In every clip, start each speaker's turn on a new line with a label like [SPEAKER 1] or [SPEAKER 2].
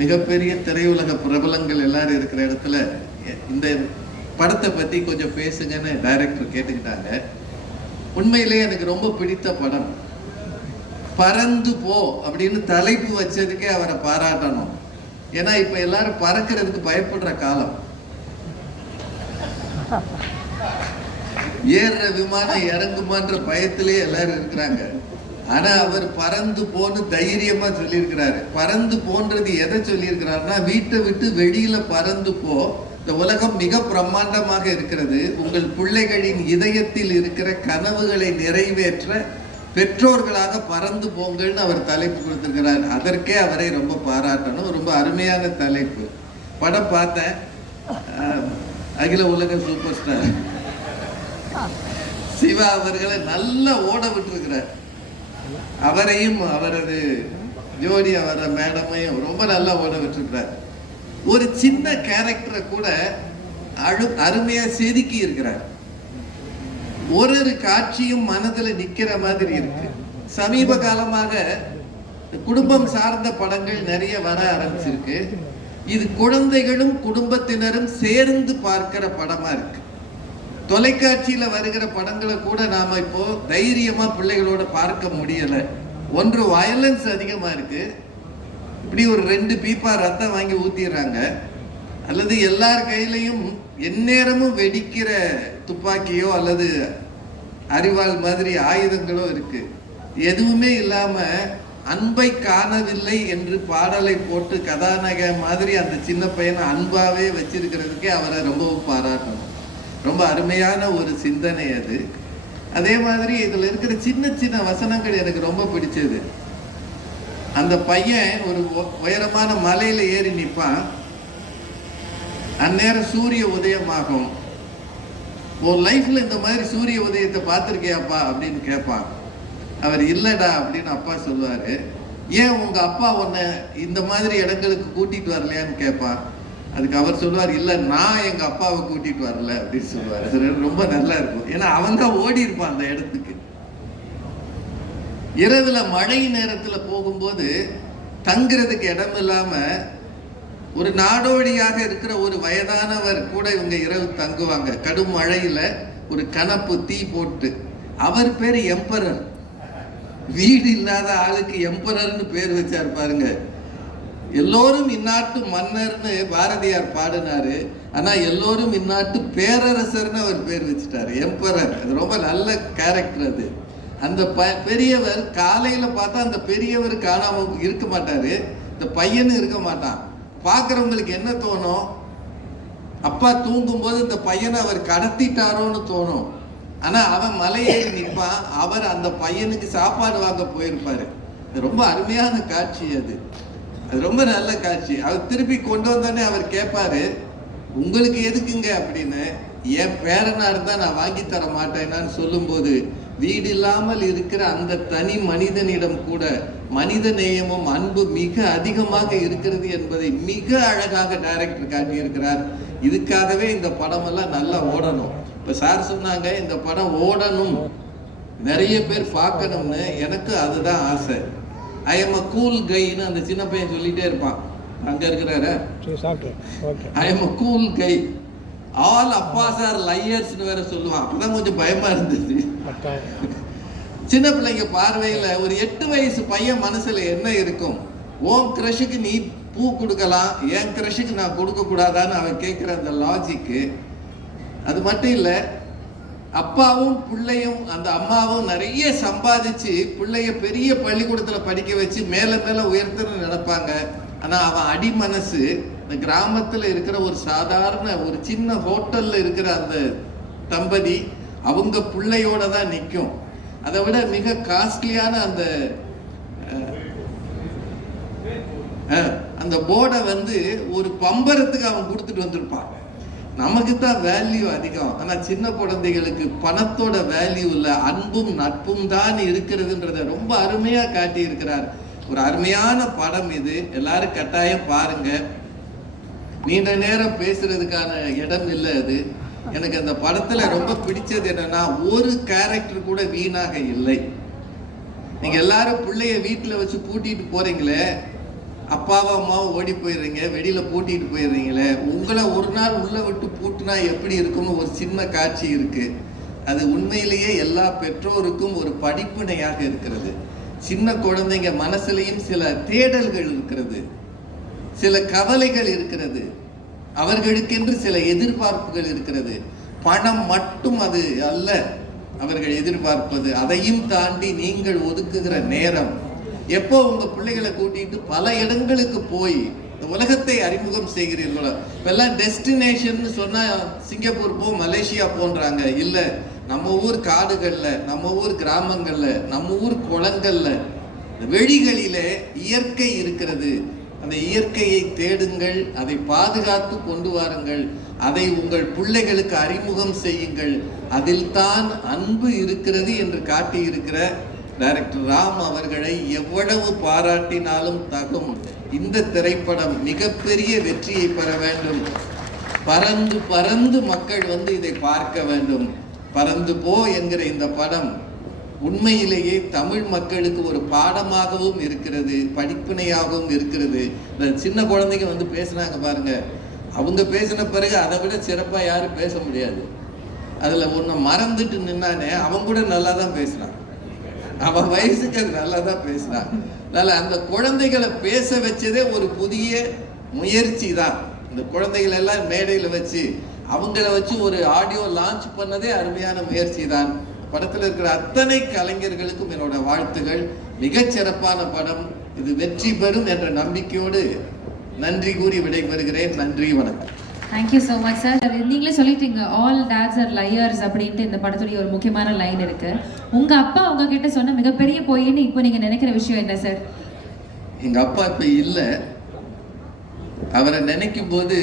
[SPEAKER 1] மிகப்பெரிய திரையுலக பிரபலங்கள் எல்லாரும் இருக்கிற இடத்துல இந்த படத்தை பத்தி கொஞ்சம் பேசுங்கன்னு டைரக்டர் கேட்டுக்கிட்டாங்க. உண்மையிலேயே எனக்கு ரொம்ப பிடித்த படம் பறந்து போ அப்படின்னு தலைப்பு வச்சதுக்கே அவரை பாராட்டணும். ஏன்னா இப்ப எல்லாரும் பறக்கிறதுக்கு பயப்படுற காலம். ஏறுற விமானம் இறங்குமான்ற பயத்திலே எல்லாரும் இருக்கிறாங்க. ஆனால் அவர் பறந்து போன்னு தைரியமாக சொல்லியிருக்கிறாரு. பறந்து போன்றது எதை சொல்லியிருக்கிறாருன்னா வீட்டை விட்டு வெளியில் பறந்து போ. இந்த உலகம் மிக பிரம்மாண்டமாக இருக்கிறது. உங்கள் பிள்ளைகளின் இதயத்தில் இருக்கிற கனவுகளை நிறைவேற்ற பெற்றோர்களாக பறந்து போங்கள்னு அவர் தலைப்பு கொடுத்துருக்கிறார். அதற்கே அவரை ரொம்ப பாராட்டணும். ரொம்ப அருமையான தலைப்பு. படம் பார்த்தேன். அகில உலக சூப்பர் ஸ்டார். சிவா அவர்களை நல்லா ஓட விட்டுருக்கிறார். அவரையும் அவரது ஜோடி அவர மேடமையும் ரொம்ப நல்லா ஓட விட்டுருக்கிறார். ஒரு சின்ன கேரக்டரை கூட அழு அருமையா செதுக்கி இருக்கிறார். ஒரு ஒரு காட்சியும் மனதுல நிக்கிற மாதிரி இருக்கு. சமீப காலமாக குடும்பம் சார்ந்த படங்கள் நிறைய வர ஆரம்பிச்சிருக்கு. இது குழந்தைகளும் குடும்பத்தினரும் சேர்ந்து பார்க்கிற படமா இருக்கு. தொலைக்காட்சியில் வருகிற படங்களை கூட நாம் இப்போ தைரியமாக பிள்ளைகளோட பார்க்க முடியலை. ஒன்று வயலன்ஸ் அதிகமாக இருக்கு. இப்படி ஒரு ரெண்டு பீப்பா ரத்தம் வாங்கி ஊற்றிடுறாங்க அல்லது எல்லார் கையிலையும் எந்நேரமும் வெடிக்கிற துப்பாக்கியோ அல்லது அரிவாள் மாதிரி ஆயுதங்களோ இருக்கு. எதுவுமே இல்லாமல் அன்பை காணவில்லை என்று பாடலை போட்டு கதாநாயக மாதிரி அந்த சின்ன பையனை அன்பாவே வச்சிருக்கிறதுக்கே அவரை ரொம்பவும் பாராட்டணும். ரொம்ப அருமையான ஒரு சிந்தனை அது. அதே மாதிரி இதில் இருக்கிற சின்ன சின்ன வசனங்கள் எனக்கு ரொம்ப பிடிச்சது. அந்த பையன் ஒரு உயரமான மலையில் ஏறி நிற்பான் அந்நேரம் சூரிய உதயமாகும். உன் லைஃப்பில் இந்த மாதிரி சூரிய உதயத்தை பார்த்துருக்கியாப்பா? அப்படின்னு கேட்பான் அவர் இல்லைடா அப்படின்னு அப்பா சொல்லுவார். ஏன் உங்கள் அப்பா உன்னை இந்த மாதிரி இடங்களுக்கு கூட்டிகிட்டு வரலையான்னு கேட்பான் அதுக்கு அவர் சொல்லுவார் இல்லை நான் எங்க அப்பாவை கூட்டிட்டு வரல அப்படின்னு சொல்லுவார். ரொம்ப நல்லா இருக்கும். ஏன்னா அவன் தான் ஓடி இருப்பான் அந்த இடத்துக்கு. இரவுல மழை நேரத்துல போகும்போது தங்குறதுக்கு இடம் இல்லாம ஒரு நாடோடியாக இருக்கிற ஒரு வயதானவர் கூட இவங்க இரவு தங்குவாங்க. கடும் மழையில ஒரு கணப்பு தீ போட்டு. அவர் பேர் எம்பரர். வீடு இல்லாத ஆளுக்கு எம்பரர்னு பேர் வச்சார் பாருங்க. எல்லோரும் இந்நாட்டு மன்னர்னு பாரதியார் பாடினாரு. ஆனா எல்லோரும் இந்நாட்டு பேரரசர்னு அவர் பேர் வச்சுட்டாரு எம்பரர். அது ரொம்ப நல்ல கேரக்டர் அது. அந்த ப பெரியவர் காலையில பார்த்தா அந்த பெரியவர் காணாம இருக்க மாட்டாரு. இந்த பையனும் இருக்க மாட்டான். பார்க்குறவங்களுக்கு என்ன தோணும்? அப்பா தூங்கும்போது இந்த பையனை அவர் கடத்திட்டாரோன்னு தோணும். ஆனா அவன் மலையேறி நிற்பான். அவர் அந்த பையனுக்கு சாப்பாடு வாங்க போயிருப்பாரு. ரொம்ப அருமையான காட்சி அது. அது ரொம்ப நல்ல காட்சி. அவர் திருப்பி கொண்டு வந்தோடனே அவர் கேட்பாரு உங்களுக்கு எதுக்குங்க? அப்படின்னு. என் பேரனா இருந்தா நான் வாங்கி தர மாட்டேனான்னு சொல்லும்போது வீடு இல்லாமல் இருக்கிற அந்த தனி மனிதனிடம் கூட மனித நேயமும் அன்பு மிக அதிகமாக இருக்கிறது என்பதை மிக அழகாக டைரக்டர் காட்டியிருக்கிறார். இதுக்காகவே இந்த படமெல்லாம் நல்லா ஓடணும். இப்போ சார் சொன்னாங்க இந்த படம் ஓடணும். நிறைய பேர் பார்க்கணும்னு எனக்கு அதுதான் ஆசை. ஐ எம் அ கூல் கைன்னு அந்த சின்ன பையன் சொல்லிட்டே இருப்பான். அங்க இருக்கிறாரு?
[SPEAKER 2] சரி
[SPEAKER 1] I am a cool guy all Abbas are லையர்ஸ்னு வேற சொல்லுவான். அப்பதான் கொஞ்சம் பயமா
[SPEAKER 2] கட்டாயம்.
[SPEAKER 1] சின்ன பிள்ளைங்க பார்வையில ஒரு எட்டு வயசு பையன் மனசுல என்ன இருக்கும்? ஓம் கிரஷுக்கு நீ பூ கொடுக்கலாம் என் கிரஷுக்கு நான் கொடுக்க கூடாதான்னு அவன் கேட்கிற அந்த லாஜிக்கு அது மட்டும் இல்ல அப்பாவும் பிள்ளையும் அந்த அம்மாவும் நிறைய சம்பாதிச்சு பிள்ளைய பெரிய பள்ளிக்கூடத்தில் படிக்க வச்சு மேல மேல உயர்த்தணும்னு நினைப்பாங்க ஆனால் அவன் அடி மனசு இந்த கிராமத்தில் இருக்கிற ஒரு சாதாரண ஒரு சின்ன ஹோட்டலில் இருக்கிற அந்த தம்பதி அவங்க பிள்ளையோட தான் நிற்கும் அதை விட மிக காஸ்ட்லியான அந்த அந்த போர்டை வந்து ஒரு பம்பரத்துக்கு அவன் கொடுத்துட்டு வந்திருப்பான். நமக்கு தான் வேல்யூ அதிகம். ஆனா சின்ன குழந்தைகளுக்கு பணத்தோட வேல்யூ இல்ல அன்பும் நட்பும் தான் இருக்கிறதுன்றத ரொம்ப அருமையா காட்டி இருக்கிறார் ஒரு அருமையான படம் இது. எல்லாரும் கட்டாயம் பாருங்க. நீண்ட நேரம் பேசுறதுக்கான இடம் இல்லை அது. எனக்கு அந்த படத்துல ரொம்ப பிடிச்சது என்னன்னா ஒரு கேரக்டர் கூட வீணாக இல்லை. நீங்க எல்லாரும் பிள்ளைய வீட்டுல வச்சு பூட்டிட்டு போறீங்களே அப்பாவும் அம்மாவும் ஓடி போயிடுறீங்க வெளியில் பூட்டிகிட்டு போயிடுறீங்களே உங்களை ஒரு நாள் உள்ளே விட்டு பூட்டினா எப்படி இருக்கும்னு ஒரு சின்ன காட்சி இருக்குது அது உண்மையிலேயே எல்லா பெற்றோருக்கும் ஒரு படிப்பினையாக இருக்கிறது. சின்ன குழந்தைங்க மனசுலையும் சில தேடல்கள் இருக்கிறது. சில கவலைகள் இருக்கிறது. அவர்களுக்கென்று சில எதிர்பார்ப்புகள் இருக்கிறது. பணம் மட்டும் அது அல்ல. அவர்கள் எதிர்பார்ப்பது. அதையும் தாண்டி நீங்கள் ஒதுக்குகிற நேரம். எப்போ உங்க பிள்ளைகளை கூட்டிட்டு பல இடங்களுக்கு போய் இந்த உலகத்தை அறிமுகம் செய்கிறீர்களோ இப்பெல்லாம் டெஸ்டினேஷன் சொன்னா சிங்கப்பூர் போ மலேசியா போன்றாங்க. இல்ல நம்ம ஊர் காடுகள்ல நம்ம ஊர் கிராமங்கள்ல நம்ம ஊர் குளங்கள்ல வெளிகளில் இயற்கை இருக்கிறது. அந்த இயற்கையை தேடுங்கள் அதை பாதுகாத்து கொண்டு வாருங்கள் அதை உங்கள் பிள்ளைகளுக்கு அறிமுகம் செய்யுங்கள். அதில் தான் அன்பு இருக்கிறது என்று காட்டியிருக்கிற டைரக்டர் ராம் அவர்களை எவ்வளவு பாராட்டினாலும் தகும். இந்த திரைப்படம் மிகப்பெரிய வெற்றியை பெற வேண்டும். பறந்து பறந்து மக்கள் வந்து இதை பார்க்க வேண்டும். பறந்து போ என்கிற இந்த படம் உண்மையிலேயே தமிழ் மக்களுக்கு ஒரு பாடமாகவும் இருக்கிறது படிப்பினையாகவும் இருக்கிறது. இந்த சின்ன குழந்தைங்க வந்து பேசுனாங்க பாருங்க. அவங்க பேசின பிறகு அதை விட சிறப்பாக யாரும் பேச முடியாது. அதில் ஒன்று மறந்துட்டு நின்னானே அவன் கூட நல்லா தான் பேசினான் அவன் வயசுக்கு அது நல்லா தான் பேசினான். அதனால அந்த குழந்தைகளை பேச வச்சதே ஒரு புதிய முயற்சி தான் இந்த குழந்தைகள் எல்லாம் மேடையில் வச்சு அவங்கள வச்சு ஒரு ஆடியோ லான்ச் பண்ணதே அருமையான முயற்சி தான் படத்தில் இருக்கிற அத்தனை கலைஞர்களுக்கும் என்னோட வாழ்த்துகள். மிகச்சிறப்பான படம். இது வெற்றி பெறும் என்ற நம்பிக்கையோடு நன்றி கூறி விடைபெறுகிறேன். நன்றி வணக்கம்.
[SPEAKER 3] தேங்க்யூ ஸோ மச் சார் நீங்களே சொல்லிட்டீங்க ஆல் டேட்ஸ் ஆர் லையர்ஸ் அப்படின்ட்டு இந்த படத்துடைய ஒரு முக்கியமான லைன் இருக்கு. உங்க அப்பா உங்ககிட்ட சொன்ன மிகப்பெரிய பொய்ன்னு இப்போ நீங்க நினைக்கிற விஷயம் என்ன சார்
[SPEAKER 1] எங்க அப்பா இப்ப இல்ல. அவரை நினைக்கும் போது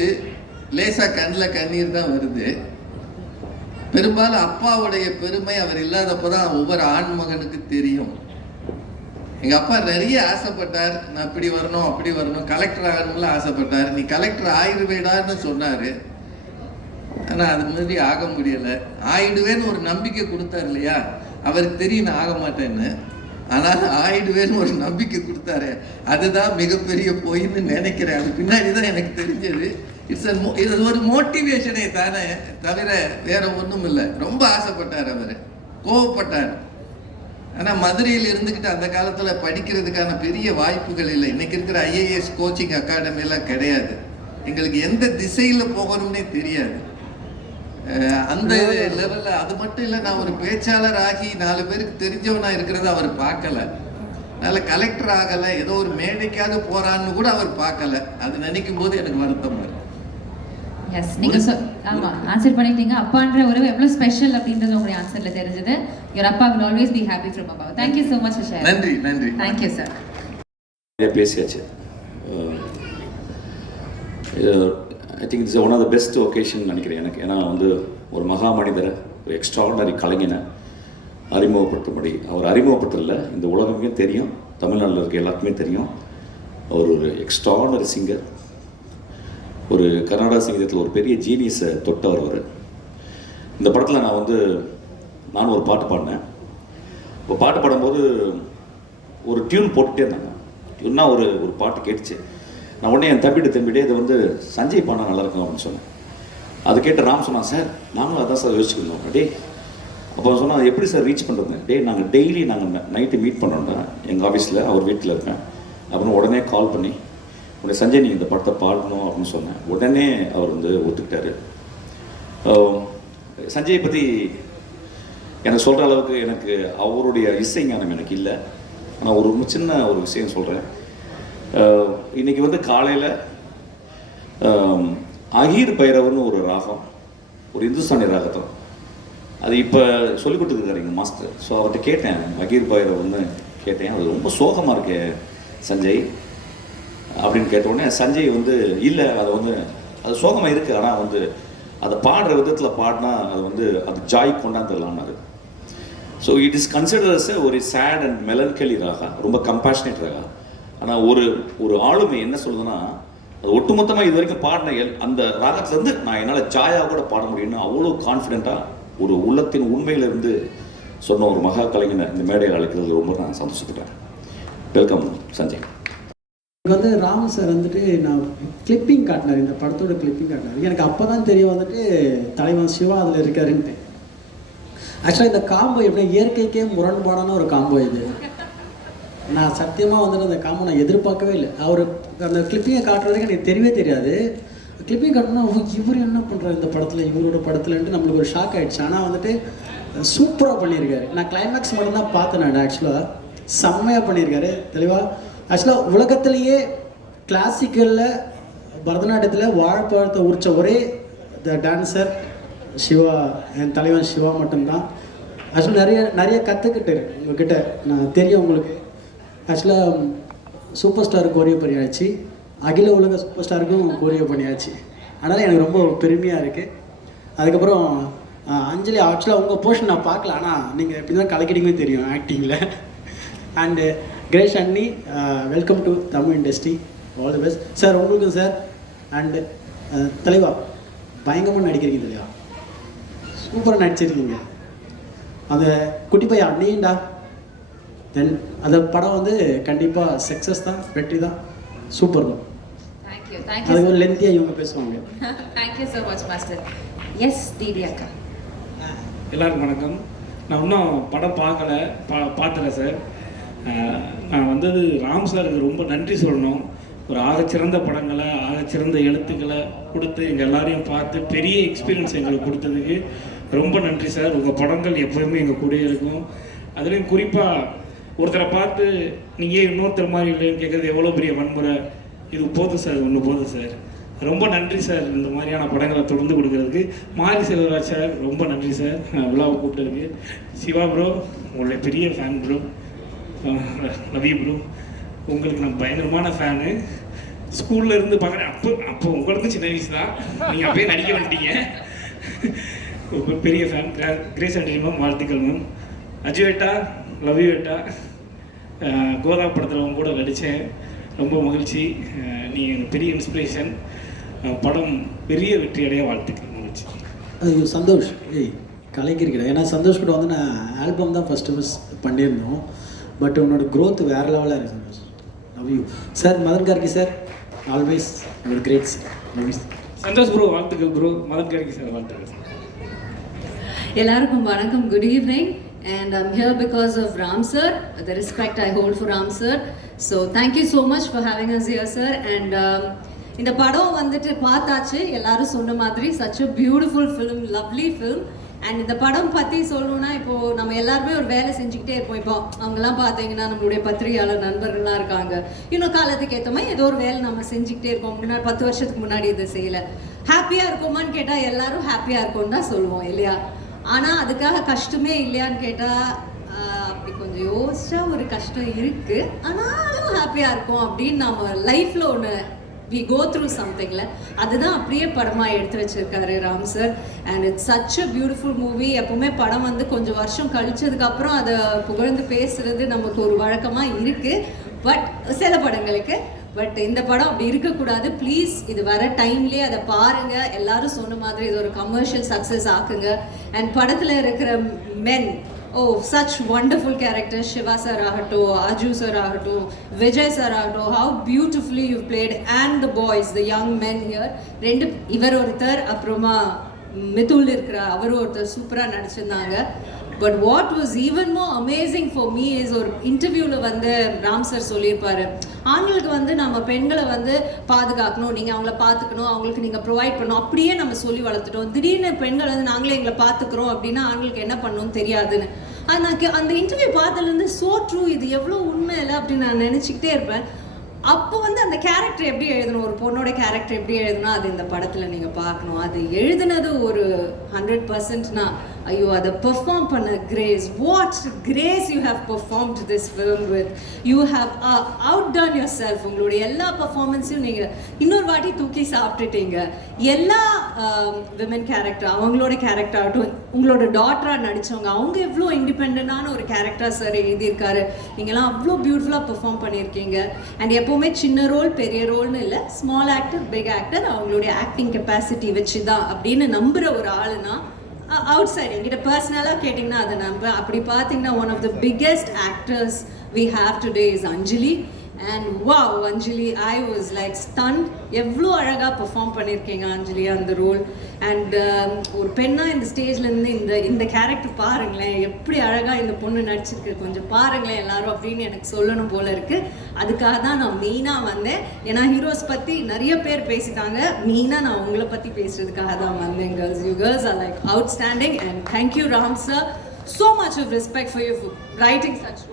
[SPEAKER 1] லேசா கண்ணில் கண்ணீர் தான் வருது. பெரும்பாலும் அப்பாவுடைய பெருமை அவர் இல்லாதப்பதான் ஒவ்வொரு ஆண்மகனுக்கு தெரியும். எங்கள் அப்பா நிறைய ஆசைப்பட்டார். நான் இப்படி வரணும் அப்படி வரணும். கலெக்டர் ஆகணும்னு ஆசைப்பட்டார். நீ கலெக்டர் ஆயிடுவேடான்னு சொன்னார். ஆனால் அது மாதிரி ஆக முடியலை. ஆயிடுவேன்னு ஒரு நம்பிக்கை கொடுத்தாரு இல்லையா? அவருக்கு தெரியும் நான் ஆக மாட்டேன்னு. ஆனால் ஆயிடுவேன்னு ஒரு நம்பிக்கை கொடுத்தாரு. அதுதான் மிகப்பெரிய பொய்ன்னு நினைக்கிறேன். அது பின்னாடி தான் எனக்கு தெரிஞ்சது. இட்ஸ் இது ஒரு மோட்டிவேஷனே தானே தவிர வேற ஒன்றும் இல்லை ரொம்ப ஆசைப்பட்டார் அவர். கோவப்பட்டார். ஆனால் மதுரையில் இருந்துக்கிட்டு அந்த காலத்தில் படிக்கிறதுக்கான பெரிய வாய்ப்புகள் இல்லை. இன்னைக்கு இருக்கிற ஐஏஎஸ் கோச்சிங் அகாடமியெல்லாம் கிடையாது. எங்களுக்கு எந்த திசையில் போகணும்னே தெரியாது. அந்த லெவல்ல அது மட்டும் இல்லை நான் ஒரு பேச்சாளர் ஆகி நாலு பேருக்கு தெரிஞ்சவனா இருக்கிறத அவர் பார்க்கல. அதனால கலெக்டர் ஆகலை. ஏதோ ஒரு மேடைக்காவது போறான்னு கூட அவர் பார்க்கல. அது நினைக்கும் போது எனக்கு வருத்தம் வரும்
[SPEAKER 3] எஸ் நீங்க சொ ஆமா ஆன்சர் பண்ணிட்டீங்க. அப்பான்ற உறவு எவ்வளவு ஸ்பெஷல் அப்படின்றது உங்களுடைய ஆன்சர்ல தெரிஞ்சது. யுவர் அப்பா will always be happy from above. Thank you so much for sharing
[SPEAKER 1] நன்றி நன்றி.
[SPEAKER 3] Thank you sir.
[SPEAKER 4] நிறைய பேசியாச்சு. I think it's one of the best occasion நினைக்கிறேன் எனக்கு. ஏன்னா வந்து ஒரு மகா மனிதரை ஒரு எக்ஸ்ட்ராடனரி கலைஞனை அறிமுகப்படுத்தும்படி. அவர் அறிமுகப்படுத்தல இந்த உலகமே தெரியும். தமிழ்நாட்டில் இருக்க எல்லாருக்குமே தெரியும். அவர் ஒரு எக்ஸ்ட்ராடனரி சிங்கர் ஒரு கர்நாடக சங்கீதத்தில் ஒரு பெரிய ஜீனியஸை தொட்டவர் அவர். இந்த படத்தில் நான் வந்து நானும் ஒரு பாட்டு பாடினேன். இப்போ பாட்டு பாடும்போது ஒரு டியூன் போட்டுட்டே இருந்தாங்க. டியூன்னா ஒரு ஒரு பாட்டு கேட்டுச்சு. நான் உடனே என் தம்பிட்டு திரும்பிட்டே இதை வந்து சஞ்சய் பாடினா நல்லா இருக்கும் அப்படின்னு சொன்னேன். அது கேட்டு ராம் சொன்னான் சார் நாங்களும் அதான் சார் யோசிச்சுக்கணும் டே அப்போ சொன்னால் எப்படி சார் ரீச் பண்ணுறது டே நாங்கள் டெய்லி நாங்கள் நைட்டு மீட் பண்ணோன்னா எங்கள் ஆஃபீஸில் அவர் வீட்டில் இருப்பேன் அப்புறம் உடனே கால் பண்ணி உடனே சஞ்சய் நீங்கள் இந்த படத்தை பாடணும் அப்படின்னு சொன்னேன். உடனே அவர் வந்து ஒத்துக்கிட்டாரு. சஞ்சயை பற்றி எனக்கு சொல்கிற அளவுக்கு எனக்கு அவருடைய இசை ஞானம் எனக்கு இல்லை. ஆனால் ஒரு சின்ன ஒரு விஷயம் சொல்கிறேன் இன்னைக்கு வந்து காலையில் அகீர் பைரவர்னு ஒரு ராகம் ஒரு இந்துஸ்தானி ராகத்தம். அது இப்போ சொல்லிக் கொடுத்துருக்காரு எங்கள் மாஸ்டர். ஸோ அவர்கிட்ட கேட்டேன் அகீர் பைரவர்னு கேட்டேன். அது ரொம்ப சோகமாக இருக்கே சஞ்சய். அப்படின்னு கேட்ட உடனே சஞ்சய் வந்து இல்லை அது வந்து அது சோகமாக இருக்குது ஆனால் வந்து அதை பாடுற விதத்தில் பாடினா அது வந்து அது ஜாய் கொண்டாந்துடலாம்னாரு ஸோ இட் இஸ் கன்சிடர்ஸ் ஒரு சேட் அண்ட் மெலன்கலி ராகா ரொம்ப கம்பேஷனேட் ராகா ஆனால் ஒரு ஒரு ஆளுமை என்ன சொல்லுதுன்னா அது ஒட்டுமொத்தமாக இது வரைக்கும் பாடின எல் அந்த ராகத்துலேருந்து நான் என்னால் ஜாயாக கூட பாட முடியும்னு அவ்வளோ கான்ஃபிடென்ட்டாக ஒரு உள்ளத்தின் உண்மையிலிருந்து சொன்ன ஒரு மகா கலைஞனை இந்த மேடையில் அழைக்கிறது ரொம்ப நான் சந்தோஷப்பட்டேன். வெல்கம் சஞ்சய்
[SPEAKER 5] எனக்கு வந்து ராம சார் வந்துட்டு நான் கிளிப்பிங் காட்டினார் இந்த படத்தோட கிளிப்பிங் காட்டினார். எனக்கு அப்போ தான் தெரியும் வந்துட்டு தலைவன் சிவா அதில் இருக்காருன்ட்டு. ஆக்சுவலாக இந்த காம்போ எப்படி இயற்கைக்கே முரண்பாடான ஒரு காம்போ இது. நான் சத்தியமாக வந்துட்டு அந்த காம்போ நான் எதிர்பார்க்கவே இல்லை. அவர் அந்த கிளிப்பிங்கை காட்டுறதுக்கு எனக்கு தெரியவே தெரியாது. கிளிப்பிங் காட்டினா இவர் என்ன பண்ணுறாரு இந்த படத்தில்? இவரோட படத்துலன்ட்டு நம்மளுக்கு ஒரு ஷாக் ஆகிடுச்சு ஆனால் வந்துட்டு சூப்பராக பண்ணியிருக்காரு. நான் கிளைமேக்ஸ் மட்டும்தான் பார்த்தேன் நான் ஆக்சுவலாக செம்மையாக பண்ணியிருக்காரு. தெளிவாக ஆக்சுவலாக உலகத்திலேயே கிளாசிக்கலில் பரதநாட்டியத்தில் வாழைப்பழத்தை உரித்த ஒரே த டான்சர் சிவா என் தலைவன் சிவா மட்டும்தான். ஆக்சுவலாக நிறைய நிறைய கற்றுக்கிட்டு உங்ககிட்ட நான் தெரியும் உங்களுக்கு. ஆக்சுவலாக சூப்பர் ஸ்டார் கோரியோ பண்ணியாச்சு. அகில உலக சூப்பர் ஸ்டாருக்கும் கோரியோ பண்ணியாச்சு. அதனால் எனக்கு ரொம்ப பெருமையாக இருக்குது அதுக்கப்புறம் அஞ்சலி ஆக்சுவலாக உங்கள் போர்ஷன் நான் பார்க்கல. ஆனால் நீங்கள் எப்படி தான் கலக்கிட்டீங்கன்னு தெரியும் ஆக்டிங்கில் அண்டு கிரேஷ் அண்ணி welcome to Tamil industry all the best sir உங்களுக்கும் சார் அண்டு தலைவா பயங்கரமாக நடிக்கிறீங்க தலைவா. சூப்பராக நடிச்சிருக்கீங்க. அந்த குட்டி பையா நீண்டா தென் அந்த படம் வந்து கண்டிப்பாக சக்ஸஸ் தான் வெற்றி தான். சூப்பர் தான். அதுக்கு ஒரு லென்த்தியாக இவங்க பேசுவாங்க.
[SPEAKER 3] Thank you so much master yes DD அக்கா.
[SPEAKER 6] எல்லாருக்கும் வணக்கம். நான் இன்னும் படம் பார்க்கல பா பார்த்துல சார் நான் வந்தது ராம் சாருக்கு ரொம்ப நன்றி சொல்லணும். ஒரு ஆகச்சிறந்த படங்களை ஆகச்சிறந்த எழுத்துக்களை கொடுத்து எங்கள் எல்லாரையும் பார்த்து பெரிய எக்ஸ்பீரியன்ஸ் எங்களுக்கு கொடுத்ததுக்கு ரொம்ப நன்றி சார். உங்கள் படங்கள் எப்போயுமே எங்கள் கூடயே இருக்கும். அதுலேயும் குறிப்பாக ஒருத்தரை பார்த்து நீங்கள் இன்னொருத்தர் மாதிரி இல்லைன்னு கேட்குறது எவ்வளோ பெரிய வன்முறை. இது போதும் சார் ஒன்று போதும் சார். ரொம்ப நன்றி சார் இந்த மாதிரியான படங்களை தொடர்ந்து கொடுக்கறதுக்கு. மாரி செல்வராஜ் சார் ரொம்ப நன்றி சார். விழாவை கூப்பிட்டதுக்கு. சிவா ப்ரோ உங்களுடைய பெரிய ஃபேன் ப்ரோ ரவி ப்ரோ உங்களுக்கு நான் பயங்கரமான ஃபேனு ஸ்கூல்ல இருந்து பார்க்குறேன் அப்போ அப்போ உங்களுக்கு சின்ன வயசு தான். நீங்கள் அப்பயே நடிக்க வந்துட்டீங்க. ஒரு பெரிய ஃபேன் கிரேஸ் ஆண்டி மேம் வாழ்த்துக்கள் மேம் அஜுவேட்டா லவ் யூட்டா கோதா படத்தில் உங்க கூட நடித்தேன் ரொம்ப மகிழ்ச்சி. நீங்கள் நீ பெரிய இன்ஸ்பிரேஷன் படம் பெரிய வெற்றி அடைய வாழ்த்துக்கள். மகிழ்ச்சி.
[SPEAKER 5] அது சந்தோஷ் ஏய் கலைஞர்கிட்ட. ஏன்னா சந்தோஷ் கூட வந்து நான் ஆல்பம் தான் ஃபஸ்ட்டு ஃபஸ்ட் பண்ணியிருந்தோம். பட் உன்னோட growth வேறு லெவலாக இருக்கு Santhosh love you sir Madhan Karky sir always ஒரு கிரேட் சார்
[SPEAKER 6] சந்தோஷ் ப்ரோ வாழ்த்துக்கள் ப்ரோ மதன் கரிக்கு சார் வாழ்த்துக்கள்
[SPEAKER 7] எல்லாருக்கும் வணக்கம். Good evening and I'm here because of Ram sir, the respect I hold for Ram sir. So thank you so much for having us here sir. And um, இந்த படம் வந்துட்டு பார்த்தாச்சு. எல்லாரும் சொன்ன மாதிரி such a beautiful film, lovely film. And இந்த படம் பற்றி சொல்லணும்னா இப்போ நம்ம எல்லாருமே ஒரு வேலை செஞ்சுக்கிட்டே இருப்போம். இப்போ அவங்கெல்லாம் பார்த்தீங்கன்னா நம்மளுடைய பத்திரிகையாளர் நண்பர்கள்லாம் இருக்காங்க. இன்னும் காலத்துக்கு ஏற்ற மாதிரி ஏதோ ஒரு வேலை நம்ம செஞ்சுக்கிட்டே இருக்கோம். முன்னாடி பத்து வருஷத்துக்கு முன்னாடி இதை செய்யலை. ஹாப்பியாக இருக்கோமான்னு கேட்டால் எல்லாரும் ஹாப்பியாக இருக்கோம்னு தான் சொல்லுவோம் இல்லையா? ஆனால் அதுக்காக கஷ்டமே இல்லையான்னு கேட்டால் அப்படி கொஞ்சம் யோசிச்சா ஒரு கஷ்டம் இருக்குது ஆனாலும் ஹாப்பியாக இருக்கும் அப்படின்னு நம்ம லைஃப்பில் ஒன்று வி கோ த்ரூ சம்திங்ல அதுதான் அப்படியே படமாக எடுத்து வச்சிருக்காரு Ram sir and it's such a beautiful movie எப்பவுமே படம் வந்து கொஞ்சம் வருஷம் கழிச்சதுக்கப்புறம் அதை புகழ்ந்து பேசுறது நமக்கு ஒரு வழக்கமாக இருக்கு. பட் சில படங்களுக்கு பட் இந்த படம் அப்படி இருக்கக்கூடாது. ப்ளீஸ் இது வர டைம்லேயே அதை பாருங்க. எல்லாரும் சொன்ன மாதிரி இது ஒரு கமர்ஷியல் சக்ஸஸ் ஆக்குங்க. அண்ட் படத்தில் இருக்கிற men oh such wonderful character Siva sir ஆகட்டும் அஜு சார் ஆகட்டும் விஜய் சார் ஆகட்டும் how beautifully you played and the boys the young men here ரெண்டு இவர் ஒருத்தர் அப்புறமா மிதுல் இருக்கிற அவரும் ஒருத்தர் சூப்பராக நடிச்சிருந்தாங்க. But what was even more amazing for me is ஒரு இன்டர்வியூவில் வந்து ராம் சார் சொல்லியிருப்பாரு ஆண்களுக்கு வந்து நம்ம பெண்களை வந்து பாதுகாக்கணும் நீங்கள் அவங்கள பார்த்துக்கணும் அவங்களுக்கு நீங்கள் ப்ரொவைட் பண்ணணும். அப்படியே நம்ம சொல்லி வளர்த்துட்டோம். திடீர்னு பெண்கள் வந்து நாங்களே எங்களை பார்த்துக்கிறோம் அப்படின்னா ஆண்களுக்கு என்ன பண்ணணும்னு தெரியாதுன்னு. அது நான் அந்த இன்டர்வியூ பார்த்ததுலேருந்து சோ ட்ரூ இது எவ்வளோ உண்மை இல்லை அப்படின்னு நான் நினச்சிக்கிட்டே இருப்பேன். அப்போ வந்து அந்த கேரக்டர் எப்படி எழுதணும்? ஒரு பொண்ணோட கேரக்டர் எப்படி எழுதணும்? அது இந்த படத்தில் நீங்கள் பார்க்கணும். அது எழுதுனது ஒரு ஹண்ட்ரட் பர்சன்ட்னா ஐயோ அதை பெர்ஃபார்ம் பண்ண Grace what Grace you have performed this film with you have outdone yourself உங்களுடைய எல்லா பர்ஃபார்மன்ஸையும் நீங்கள் இன்னொரு வாட்டி தூக்கி சாப்பிட்டுட்டீங்க. எல்லா um, விமன் கேரக்டர் அவங்களோட கேரக்டர் ஆகட்டும் உங்களோட டாட்டராக நடித்தவங்க அவங்க எவ்வளோ இண்டிபெண்டான ஒரு கேரக்டர் சார் எழுதியிருக்காரு. நீங்களாம் அவ்வளோ பியூட்டிஃபுல்லாக பெர்ஃபார்ம் பண்ணியிருக்கீங்க. அண்ட் எப்போவுமே சின்ன ரோல் பெரிய ரோல்னு இல்லை ஸ்மால் ஆக்டர் பிக் ஆக்டர் அவங்களுடைய ஆக்டிங் கெப்பாசிட்டி வச்சு தான் அப்படின்னு நம்புகிற ஒரு ஆளுனா Uh, அவுட் சைட் என்கிட்ட பர்சனலாக கேட்டிங்கன்னா அதை நம்ப அப்படி பார்த்தீங்கன்னா one of the biggest actors we have today is Anjali and wow Anjali I was like stun எவ்வளோ அழகாக பெர்ஃபார்ம் பண்ணியிருக்கீங்க அஞ்சலி அந்த ரோல் அண்ட் um, ஒரு பெண்ணாக இந்த ஸ்டேஜ்லேருந்து இந்த இந்த கேரக்டர் பாருங்களேன். எப்படி அழகாக இந்த பொண்ணு நடிச்சிருக்கு. கொஞ்சம் பாருங்களேன் எல்லாரும் அப்படின்னு எனக்கு சொல்லணும் போல இருக்கு. அதுக்காக தான் நான் மெயினாக வந்தேன். ஏன்னா ஹீரோஸ் பற்றி நிறைய பேர் பேசிட்டாங்க. மெயினாக நான் உங்களை பற்றி பேசுறதுக்காக தான் வந்தேன் girls you girls are like outstanding and thank you Ram sir so much of respect for you writing such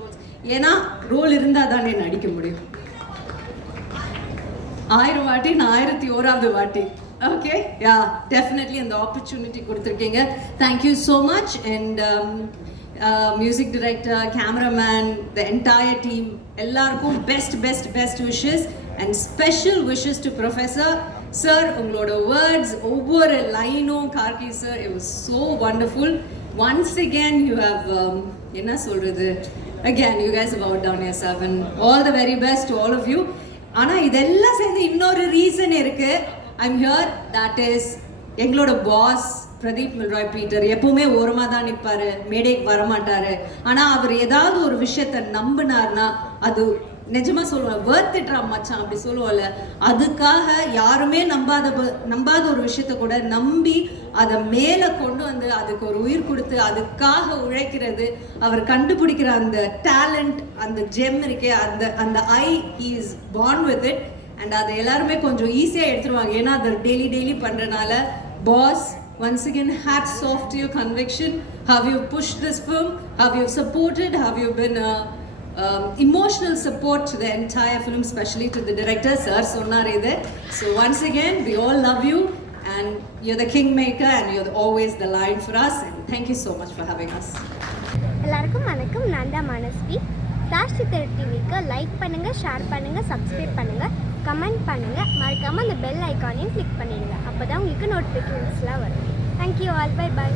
[SPEAKER 7] ஏன்னா ரோல் இருந்தால் தானே நடிக்க முடியும். ஆயிரம் வாட்டி நான் ஆயிரத்தி ஓராவது வாட்டி. ஓகே யா டெஃபினெட்லி அந்த ஆப்பர்ச்சுனிட்டி கொடுத்துருக்கீங்க. Thank you so much and music director cameraman the entire team எல்லாருக்கும் best best best wishes and special wishes to professor sir உங்களோட வேர்ட்ஸ் ஒவ்வொரு லைனும் Karky sir it was so wonderful once again you have என்ன சொல்கிறது again you guys about down year seven all the very best to all of you ஆனால் இதெல்லாம் சேர்ந்து இன்னொரு reason இருக்கு. ஐம் ஹியர் தட் இஸ் எங்களோட பாஸ் பிரதீப் மில்ராய் பீட்டர் எப்பவுமே ஓரமாக தான் நிற்பாரு மேடைக்கு வரமாட்டார். ஆனால் அவர் ஏதாவது ஒரு விஷயத்த நம்பினார்னா அது நிஜமாக சொல்லுவேன் வேர்த் மச்சான் அப்படி சொல்லுவோம்ல. அதுக்காக யாருமே நம்பாத நம்பாத ஒரு விஷயத்த கூட நம்பி அதை மேலே கொண்டு வந்து அதுக்கு ஒரு உயிர் கொடுத்து அதுக்காக உழைக்கிறது அவர் கண்டுபிடிக்கிற அந்த டேலண்ட் அந்த ஜெம் இருக்கே அந்த அந்த I is born with it and அதை எல்லாருமே கொஞ்சம் ஈஸியாக எடுத்துருவாங்க ஏன்னா அதை டெய்லி டெய்லி பண்ணுறனால boss once again hats off to your conviction how you pushed this film how you supported how you been uh, um, emotional support to the entire film especially to the director sir sonar இது so once again we all love you and you're the kingmaker and you're always the lion for us. And thank you so much for having us.
[SPEAKER 8] எல்லாருக்கும் வணக்கம். நான் தான் Manasvi. Flash சித்தர் டிவிக்கு like பண்ணுங்கள் share பண்ணுங்கள் subscribe பண்ணுங்கள் கமெண்ட் பண்ணுங்கள் மறக்காமல் அந்த பெல் ஐக்கானையும் கிளிக் பண்ணிடுங்க. அப்போ தான் உங்களுக்கு நோட்டிஃபிகேஷன்ஸ்லாம் வரும். Thank you all by by